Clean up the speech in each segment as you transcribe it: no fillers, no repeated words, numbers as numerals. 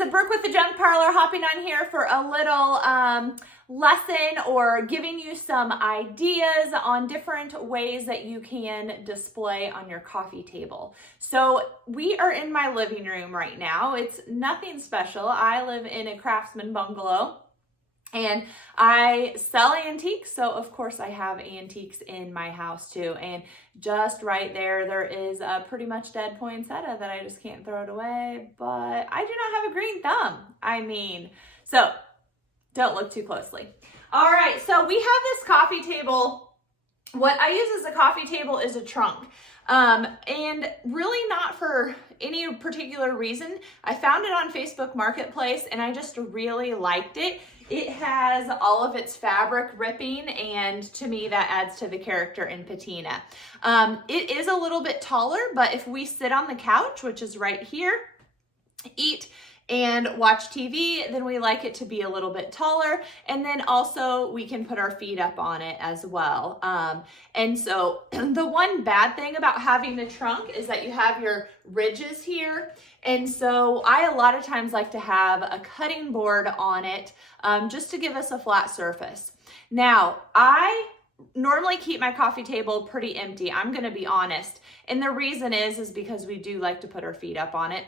is Brooke with the Junk Parlor, hopping on here for a little lesson or giving you some ideas on different ways that you can display on your coffee table. So we are in my living room right now. It's nothing special. I live in a craftsman bungalow and I sell antiques, so of course I have antiques in my house too. And just right there is a pretty much dead poinsettia that I just can't throw it away, but I do not have a green thumb. So don't look too closely. All right, so we have this coffee table. What I use as a coffee table is a trunk. And really not for any particular reason. I found it on Facebook Marketplace and I just really liked it. It has all of its fabric ripping, and to me that adds to the character and patina. It is a little bit taller, but if we sit on the couch, which is right here, eat and watch TV, then we like it to be a little bit taller. And then also we can put our feet up on it as well. And so the one bad thing about having the trunk is that you have your ridges here. And so I a lot of times like to have a cutting board on it just to give us a flat surface. Now, I normally keep my coffee table pretty empty. I'm gonna be honest. And the reason is because we do like to put our feet up on it.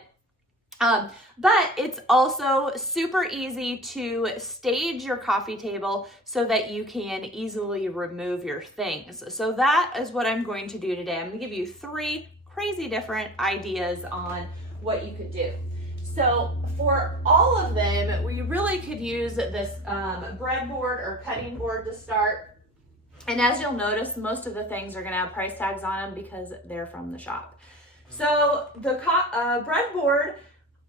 But it's also super easy to stage your coffee table so that you can easily remove your things. So that is what I'm going to do today. I'm going to give you 3 crazy different ideas on what you could do. So for all of them, we really could use this breadboard or cutting board to start. And as you'll notice, most of the things are going to have price tags on them because they're from the shop. So the breadboard,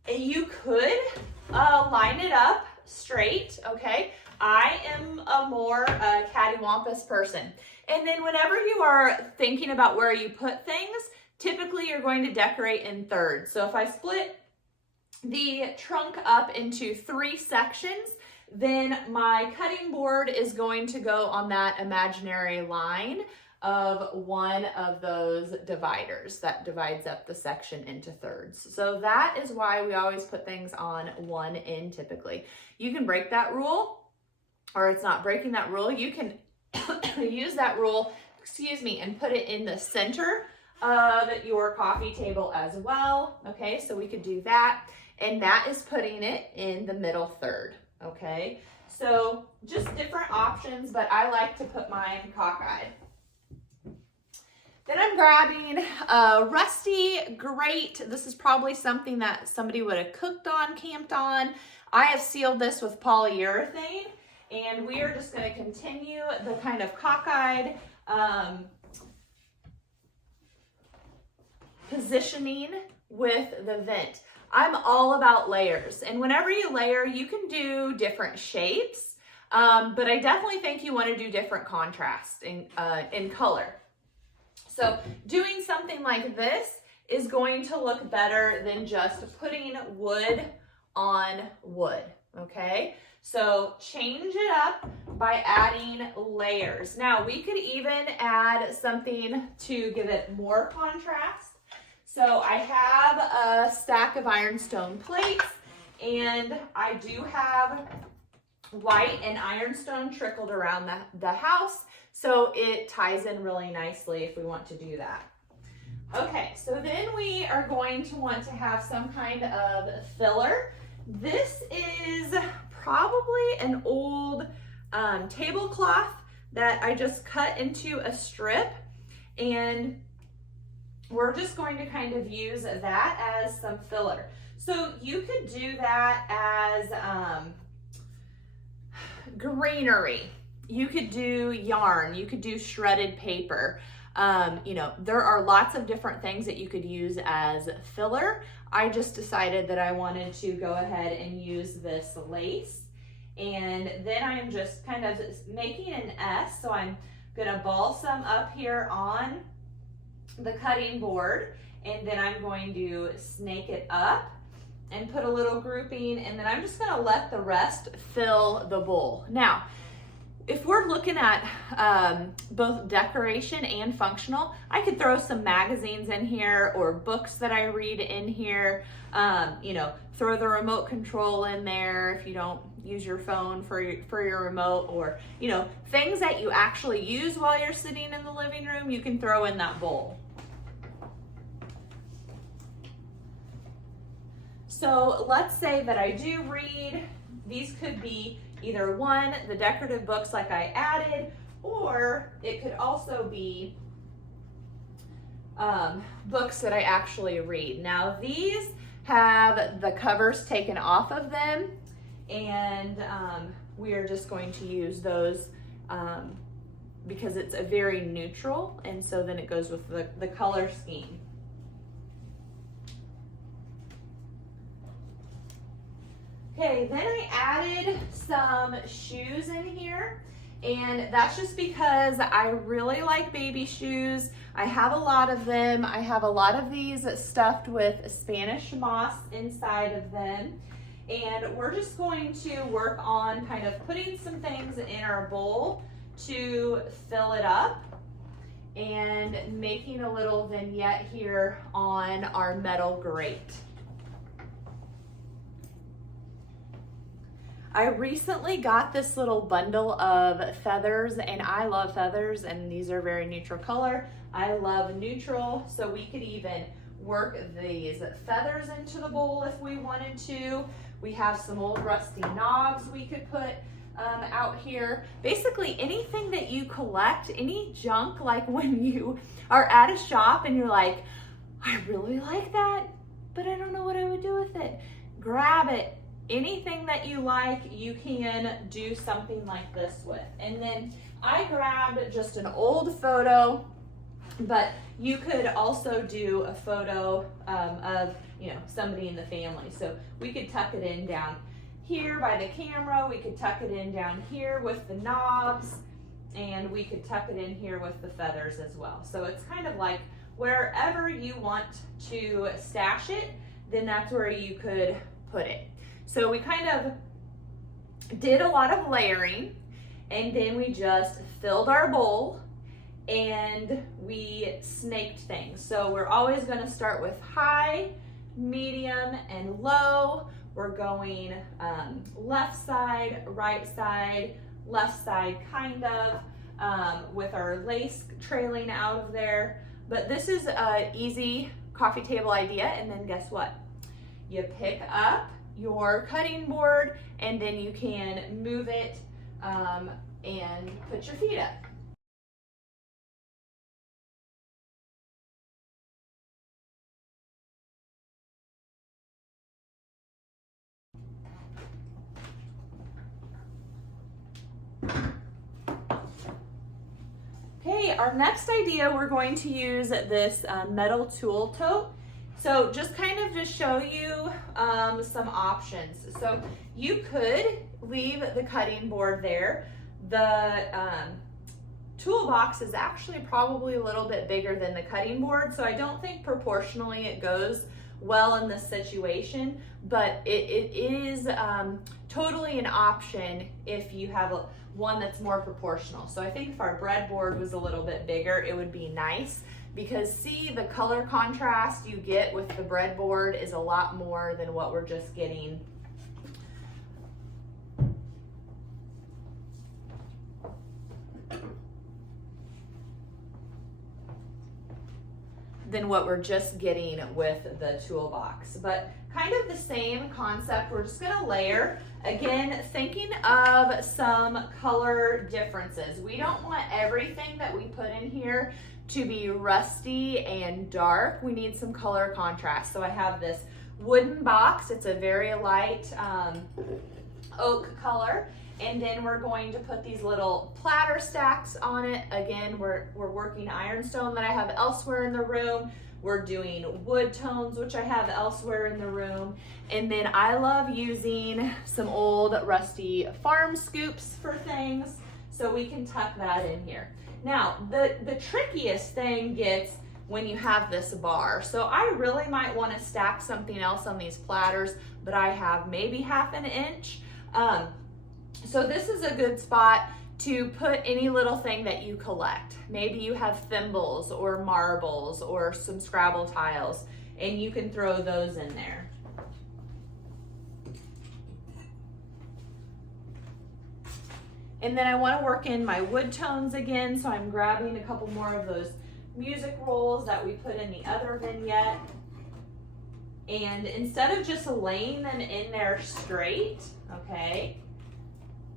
you could line it up straight, okay? I am a more cattywampus person. And then whenever you are thinking about where you put things, typically you're going to decorate in thirds. So if I split the trunk up into 3 sections, then my cutting board is going to go on that imaginary line of one of those dividers that divides up the section into thirds. So that is why we always put things on one end typically. You can break that rule, or it's not breaking that rule. You can use that rule, and put it in the center of your coffee table as well. Okay, so we could do that. And that is putting it in the middle third. Okay, so just different options, but I like to put mine cockeyed. Then I'm grabbing a rusty grate. This is probably something that somebody would have cooked on, camped on. I have sealed this with polyurethane, and we are just going to continue the kind of cockeyed positioning with the vent. I'm all about layers, and whenever you layer, you can do different shapes, but I definitely think you want to do different contrast in color. So doing something like this is going to look better than just putting wood on wood, okay? So change it up by adding layers. Now we could even add something to give it more contrast. So I have a stack of ironstone plates, and I do have white and ironstone trickled around the house. So it ties in really nicely if we want to do that. Okay, so then we are going to want to have some kind of filler. This is probably an old tablecloth that I just cut into a strip, and we're just going to kind of use that as some filler. So you could do that as greenery. You could do yarn, you could do shredded paper. There are lots of different things that you could use as filler. I just decided that I wanted to go ahead and use this lace. And then I'm just kind of making an S. So I'm gonna balsam up here on the cutting board, and then I'm going to snake it up and put a little grouping, and then I'm just gonna let the rest fill the bowl. Now, if we're looking at both decoration and functional, I could throw some magazines in here or books that I read in here. You know, throw the remote control in there if you don't use your phone for your remote, or, you know, things that you actually use while you're sitting in the living room, you can throw in that bowl. So let's say that I do read. These could be either one, the decorative books like I added, or it could also be books that I actually read. Now these have the covers taken off of them, and we are just going to use those because it's a very neutral, and so then it goes with the color scheme. Okay, then I added some shoes in here, and that's just because I really like baby shoes. I have a lot of them. I have a lot of these stuffed with Spanish moss inside of them, and we're just going to work on kind of putting some things in our bowl to fill it up and making a little vignette here on our metal grate. I recently got this little bundle of feathers, and I love feathers, and these are very neutral color. I love neutral, so we could even work these feathers into the bowl if we wanted to. We have some old rusty knobs we could put out here. Basically anything that you collect, any junk, like when you are at a shop and you're like, I really like that, but I don't know what I would do with it. Grab it. Anything that you like, you can do something like this with. And then I grabbed just an old photo, but you could also do a photo of, you know, somebody in the family. So we could tuck it in down here by the camera, we could tuck it in down here with the knobs, and we could tuck it in here with the feathers as well. So it's kind of like wherever you want to stash it, then that's where you could put it. So we kind of did a lot of layering, and then we just filled our bowl and we snaked things. So we're always going to start with high, medium, and low. We're going left side, left side kind of, with our lace trailing out of there. But this is an easy coffee table idea, and then guess what? You pick up your cutting board, and then you can move it and put your feet up. Okay, our next idea, we're going to use this metal tool tote. So just kind of to show you some options. So you could leave the cutting board there. The toolbox is actually probably a little bit bigger than the cutting board, so I don't think proportionally it goes well in this situation, but it is totally an option if you have one that's more proportional. So I think if our breadboard was a little bit bigger, it would be nice, because see, the color contrast you get with the breadboard is a lot more than what we're just getting with the toolbox. But kind of the same concept. We're just gonna layer. Again, thinking of some color differences. We don't want everything that we put in here to be rusty and dark. We need some color contrast. So I have this wooden box. It's a very light oak color. And then we're going to put these little platter stacks on it. Again, we're working ironstone that I have elsewhere in the room. We're doing wood tones, which I have elsewhere in the room. And then I love using some old rusty farm scoops for things, so we can tuck that in here. Now, the trickiest thing gets when you have this bar. So I really might want to stack something else on these platters, but I have maybe 1/2 inch. So this is a good spot to put any little thing that you collect. Maybe you have thimbles or marbles or some Scrabble tiles, and you can throw those in there. And then I want to work in my wood tones again, so I'm grabbing a couple more of those music rolls that we put in the other vignette. And instead of just laying them in there straight, okay,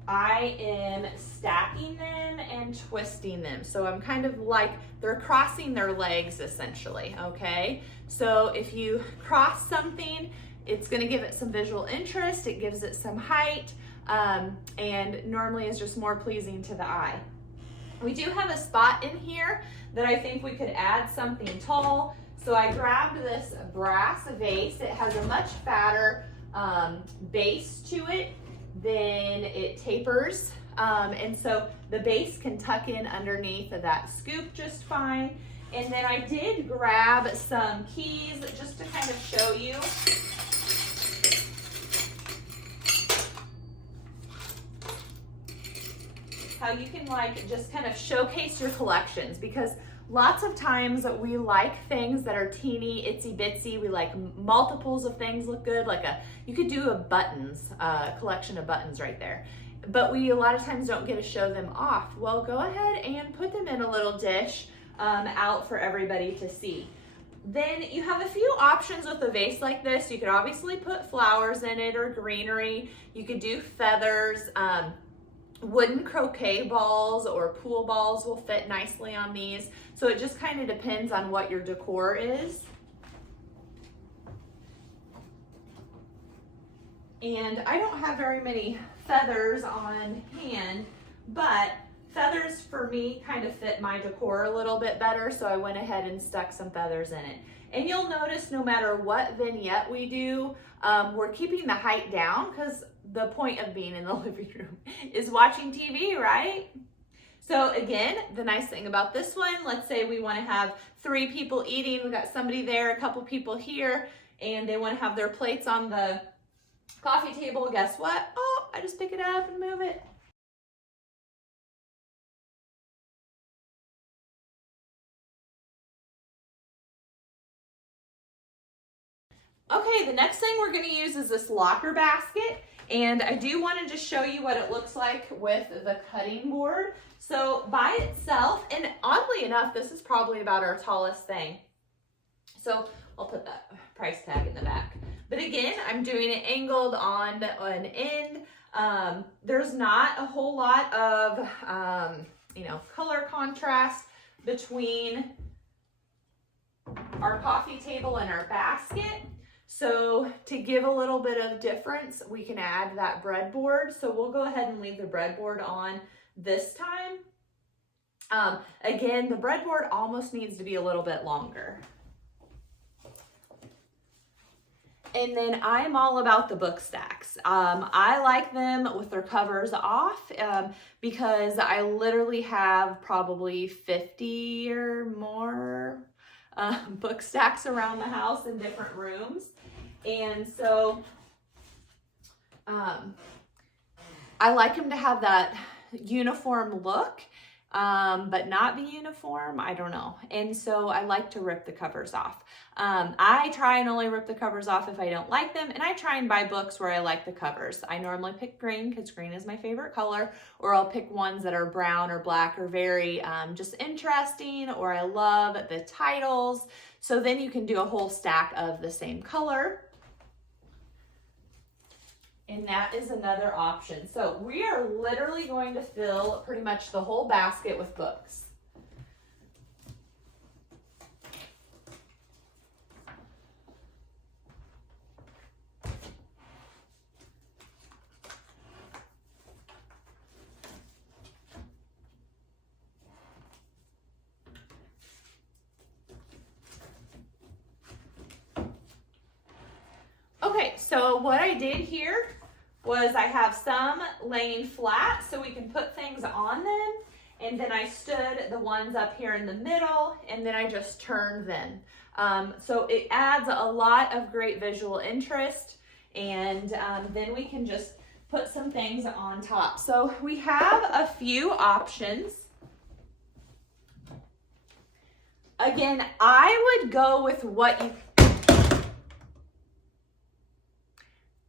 I am stacking them and twisting them. So I'm kind of like, they're crossing their legs essentially, okay? So if you cross something, it's gonna give it some visual interest, it gives it some height, and normally is just more pleasing to the eye. We do have a spot in here that I think we could add something tall. So I grabbed this brass vase. It has a much fatter base to it, then it tapers. And so the base can tuck in underneath of that scoop just fine. And then I did grab some keys just to kind of show you. How you can like just kind of showcase your collections, because lots of times we like things that are teeny, itsy bitsy. We like multiples of things look good. Like you could do a buttons, collection of buttons right there. But we a lot of times don't get to show them off. Well, go ahead and put them in a little dish out for everybody to see. Then you have a few options with a vase like this. You could obviously put flowers in it or greenery. You could do feathers. Wooden croquet balls or pool balls will fit nicely on these. So it just kind of depends on what your decor is. And I don't have very many feathers on hand, but feathers for me kind of fit my decor a little bit better. So I went ahead and stuck some feathers in it. And you'll notice no matter what vignette we do, we're keeping the height down, because the point of being in the living room is watching TV, right? So again, the nice thing about this one, let's say we want to have 3 people eating. We got somebody there, a couple people here, and they want to have their plates on the coffee table. Guess what? Oh, I just pick it up and move it. Okay, the next thing we're going to use is this locker basket. And I do want to just show you what it looks like with the cutting board. So by itself, and oddly enough, this is probably about our tallest thing. So I'll put that price tag in the back. But again, I'm doing it angled on an end. There's not a whole lot of, color contrast between our coffee table and our basket. So to give a little bit of difference, we can add that breadboard. So we'll go ahead and leave the breadboard on this time. Again, the breadboard almost needs to be a little bit longer. And then I'm all about the book stacks. I like them with their covers off because I literally have probably 50 or more book stacks around the house in different rooms. And so I like them to have that uniform look, but not be uniform. I don't know. And so I like to rip the covers off. I try and only rip the covers off if I don't like them. And I try and buy books where I like the covers. I normally pick green because green is my favorite color, or I'll pick ones that are brown or black or very just interesting, or I love the titles. So then you can do a whole stack of the same color. And that is another option. So we are literally going to fill pretty much the whole basket with books. Okay, so what I did here was I have some laying flat so we can put things on them, and then I stood the ones up here in the middle, and then I just turned them. So it adds a lot of great visual interest, and then we can just put some things on top. So we have a few options. Again, I would go with what you...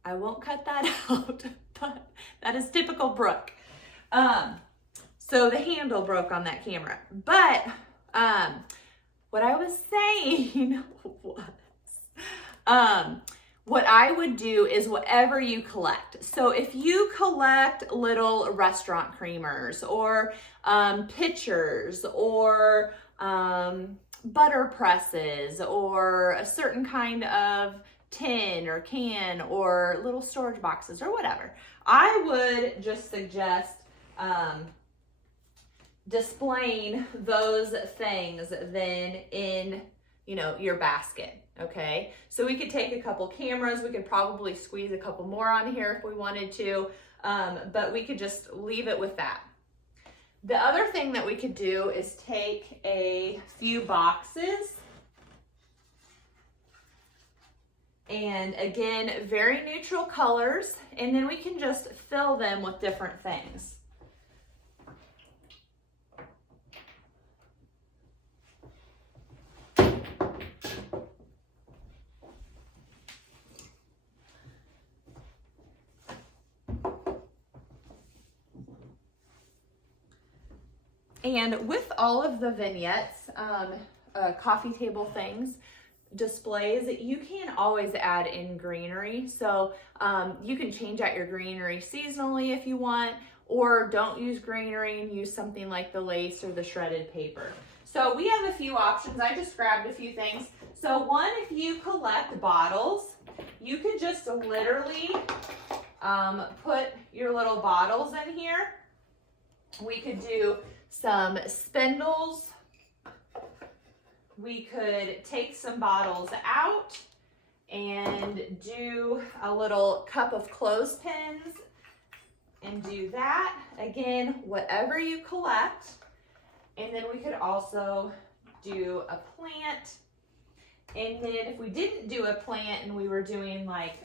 I won't cut that out, but that is typical Brooke. So the handle broke on that camera. But what I was saying was, what I would do is whatever you collect. So if you collect little restaurant creamers or pitchers or butter presses or a certain kind of tin or can or little storage boxes or whatever, I would just suggest displaying those things then in, you know, your basket. Okay, so we could take a couple cameras, we could probably squeeze a couple more on here if we wanted to, but we could just leave it with that. The other thing that we could do is take a few boxes, and again, very neutral colors, and then we can just fill them with different things. And with all of the vignettes, coffee table things, displays, you can always add in greenery. So you can change out your greenery seasonally if you want, or don't use greenery and use something like the lace or the shredded paper. So we have a few options. I just grabbed a few things. So one, if you collect bottles, you could just literally put your little bottles in here. We could do some spindles. We could take some bottles out and do a little cup of clothespins and do that. Again, whatever you collect. And then we could also do a plant. And then if we didn't do a plant and we were doing like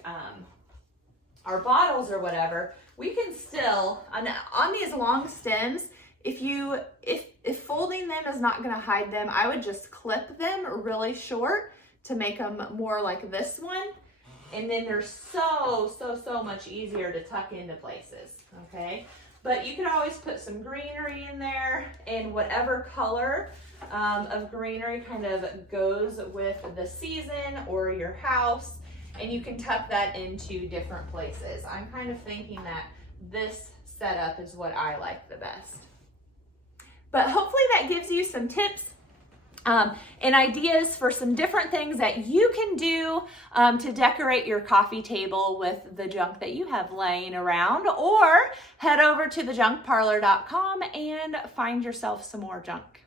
our bottles or whatever, we can still, on these long stems, if folding them is not going to hide them, I would just clip them really short to make them more like this one. And then they're so much easier to tuck into places, okay? But you could always put some greenery in there, and whatever color of greenery kind of goes with the season or your house, and you can tuck that into different places. I'm kind of thinking that this setup is what I like the best. But hopefully that gives you some tips and ideas for some different things that you can do to decorate your coffee table with the junk that you have laying around, or head over to thejunkparlor.com and find yourself some more junk.